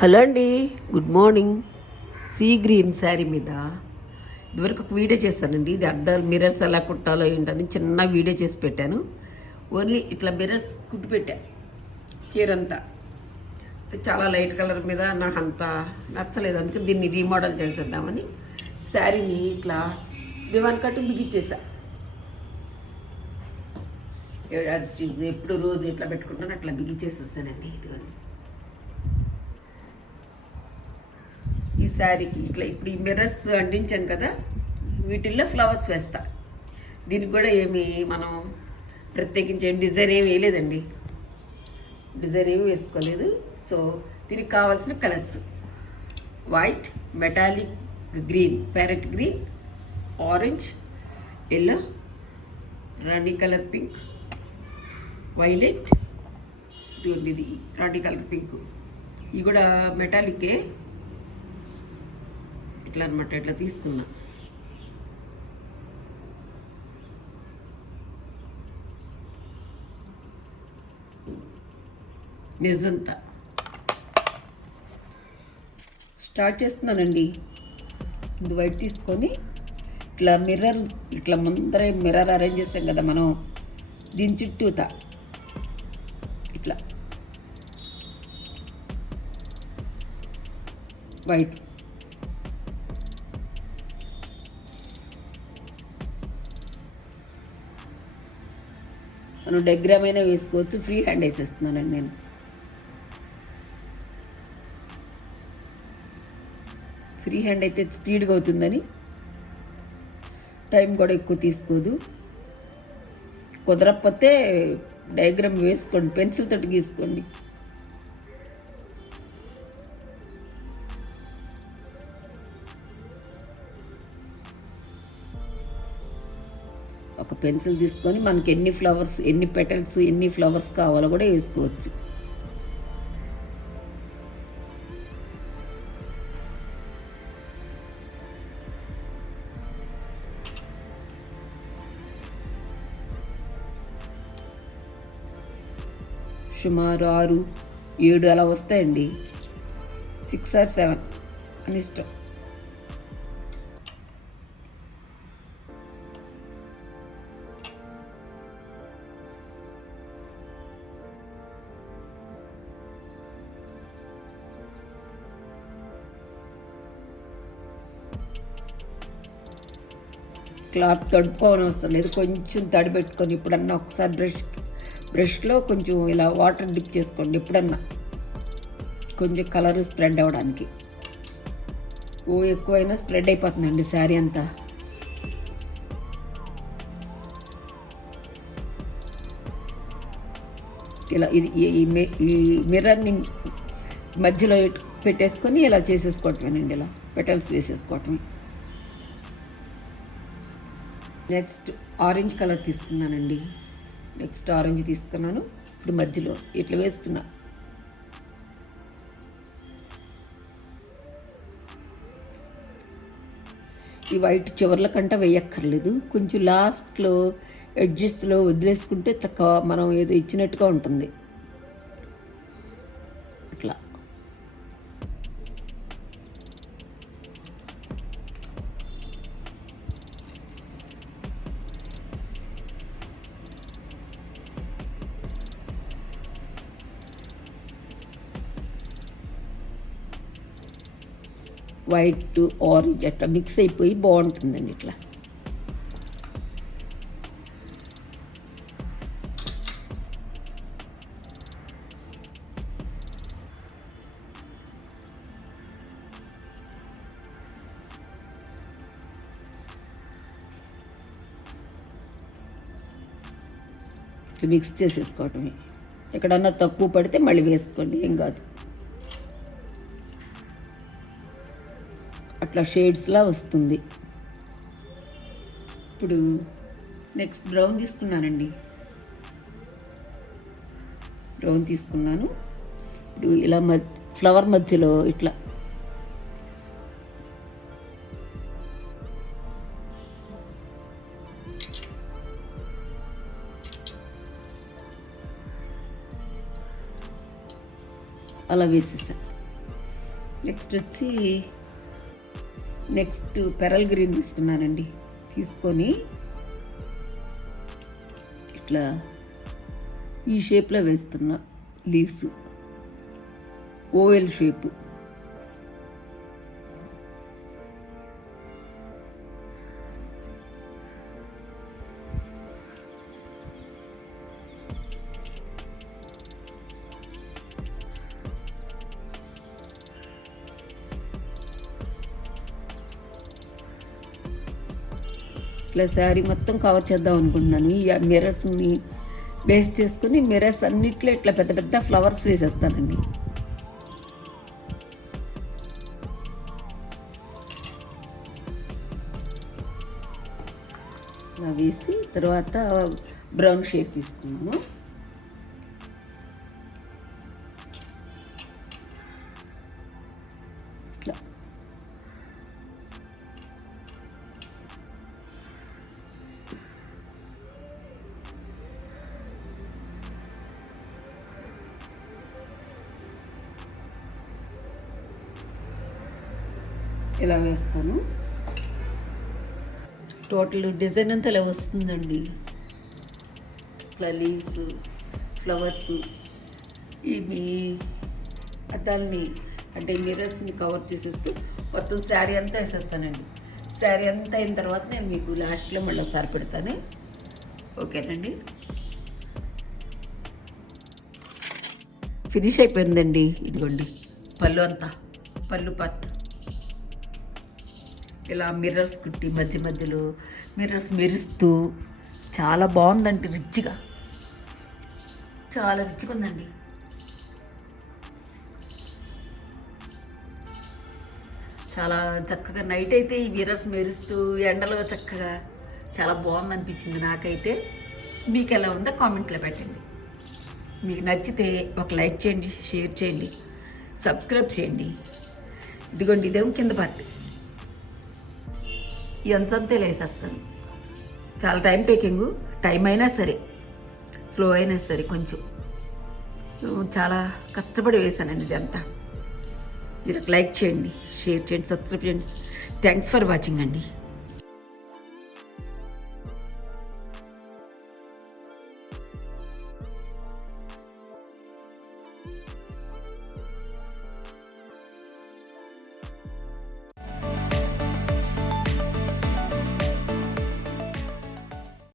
Hello అండి, good morning. Sea green sari మీద ఇదివరకు ఒక వీడియో చేస్తానండి. ఇది అద్దాలు మిర్రర్స్ ఎలా కుట్టాలో ఏంటని చిన్న వీడియో చేసి పెట్టాను. ఓన్లీ ఇట్లా మిర్రర్స్ కుట్టి పెట్టాను చీరంతా. చాలా లైట్ కలర్ మీద నాకు అంత నచ్చలేదు, అందుకే దీన్ని రీమోడల్ చేసేద్దామని శారీని ఇట్లా దివాన్ కట్టు బిగించేసా. ఎప్పుడు రోజు ఇట్లా పెట్టుకుంటాను, అట్లా బిగించేసేసానండి. ఇదిగోండి ఈ శారీకి ఇట్లా ఇప్పుడు ఈ మిర్రర్స్ అంటించాను కదా, వీటిల్లో ఫ్లవర్స్ వేస్తా. దీనికి కూడా ఏమి మనం ప్రత్యేకించి డిజైన్ ఏమి వేయలేదండి, డిజైన్ ఏమి వేసుకోలేదు. సో దీనికి కావాల్సిన colours white, metallic green, parrot green, orange, yellow, రాణి కలర్ పింక్, వైలెట్, ఇది రాణి కలర్ పింక్. ఇవి కూడా మెటాలిక్కే. ఇట్లా అనమాట, ఇట్లా తీసుకున్నా. నిజంతా స్టార్ట్ చేస్తున్నానండి. ఇది వైట్ తీసుకొని ఇట్లా మిర్రర్, ఇట్లా ముందరే మిర్రర్ అరేంజ్ చేస్తాం కదా మనం, దీని చుట్టూతా ఇట్లా వైట్. మనం డయాగ్రామ్ అయినా వేసుకోవచ్చు, ఫ్రీ హ్యాండ్ వేసేస్తున్నానండి నేను. ఫ్రీ హ్యాండ్ అయితే స్పీడ్గా అవుతుందని, టైం కూడా ఎక్కువ తీసుకోదు. కుదరకపోతే డయాగ్రామ్ వేసుకోండి, పెన్సిల్ తోటి గీసుకోండి. ఒక పెన్సిల్ తీసుకొని మనకి ఎన్ని ఫ్లవర్స్, ఎన్ని పెటల్స్, ఎన్ని ఫ్లవర్స్ కావాలో కూడా వేసుకోవచ్చు. సుమారు 6, 7 అలా వస్తాయండి. 6 or 7 అని ఇష్టం. క్లాత్ తడుపుకోవని అవసరం లేదు, కొంచెం తడి పెట్టుకొని ఎప్పుడన్నా ఒకసారి బ్రష్లో కొంచెం ఇలా వాటర్ డిప్ చేసుకోండి ఎప్పుడన్నా, కొంచెం కలర్ స్ప్రెడ్ అవ్వడానికి. ఎక్కువైనా స్ప్రెడ్ అయిపోతుందండి శారీ అంతా. ఇలా ఇది ఈ మిర్రర్ని మధ్యలో పెట్టేసుకొని ఇలా చేసేసుకోవటమేనండి, ఇలా పెటల్స్ వేసేసుకోవటమే. నెక్స్ట్ ఆరెంజ్ కలర్ తీసుకున్నానండి. నెక్స్ట్ ఆరెంజ్ తీసుకున్నాను. ఇప్పుడు మధ్యలో ఇట్లా వేస్తున్నా. ఈ వైట్ చివర్ల కంట వేయక్కర్లేదు, కొంచెం లాస్ట్లో ఎడ్జెస్లో వదిలేసుకుంటే చక్కగా మనం ఏదో ఇచ్చినట్టుగా ఉంటుంది. అట్లా వైట్, ఆరెంజ్ అట్లా మిక్స్ అయిపోయి బాగుంటుందండి ఇట్లా. మిక్స్ చేసేసుకోవటమే. ఎక్కడన్నా తక్కువ పడితే మళ్ళీ వేసుకోండి, ఏం కాదు. అట్లా షేడ్స్లా వస్తుంది. ఇప్పుడు నెక్స్ట్ బ్రౌన్ తీసుకున్నానండి. బ్రౌన్ తీసుకున్నాను. ఇప్పుడు ఇలా ఫ్లవర్ మధ్యలో ఇట్లా అలా వేసేసా. నెక్స్ట్ వచ్చి పెరల్ గ్రీన్ తీసుకున్నానండి. తీసుకొని ఇట్లా ఈ షేప్లో వేస్తున్నా. Leaves oval shape. ఇట్లా శారీ మొత్తం కవర్ చేద్దాం అనుకుంటున్నాను. ఈ మిర్రర్స్ని బేస్ చేసుకుని మిర్రర్స్ అన్నిట్లో ఇట్లా పెద్ద పెద్ద ఫ్లవర్స్ వేసేస్తానండి. ఇలా వేసి తర్వాత బ్రౌన్ షేడ్ తీసుకున్నాను. ఇట్లా ఇలా వేస్తాను. టోటల్ డిజైన్ అంతా ఇలా వస్తుందండి. ఇట్లా లీవ్స్, ఫ్లవర్స్, ఇవి అద్దాలని అంటే మిర్రర్స్ని కవర్ చేసేస్తూ మొత్తం శారీ అంతా వేసేస్తానండి. శారీ అంతా అయిన తర్వాత నేను మీకు లాస్ట్లో మళ్ళీ ఒకసారి పెడతాను. ఓకేనండి, ఫినిష్ అయిపోయిందండి. ఇదిగోండి పళ్ళు పార్ట్ ఇలా మిర్రర్స్ కుట్టి మధ్య మధ్యలో మిర్రర్స్ మెరుస్తూ చాలా బాగుందండి. చాలా రిచ్గా ఉందండి. చాలా చక్కగా నైట్ అయితే ఈ మిర్రర్స్ మెరుస్తూ ఎండలో చక్కగా చాలా బాగుంది అనిపించింది నాకైతే. మీకు ఎలా ఉందో కామెంట్లో పెట్టండి. మీకు నచ్చితే ఒక లైక్ చేయండి, షేర్ చేయండి, సబ్స్క్రైబ్ చేయండి. ఇదిగోండి ఇదేమో కింద పార్ట్. ఎంతంతే వేసేస్తాను. చాలా టైం అయినా సరే, స్లో అయినా సరే కొంచెం చాలా కష్టపడి వేసానండి ఇదంతా. మీరు లైక్ చేయండి, షేర్ చేయండి, సబ్స్క్రైబ్ చేయండి. థ్యాంక్స్ ఫర్ వాచింగ్ అండి.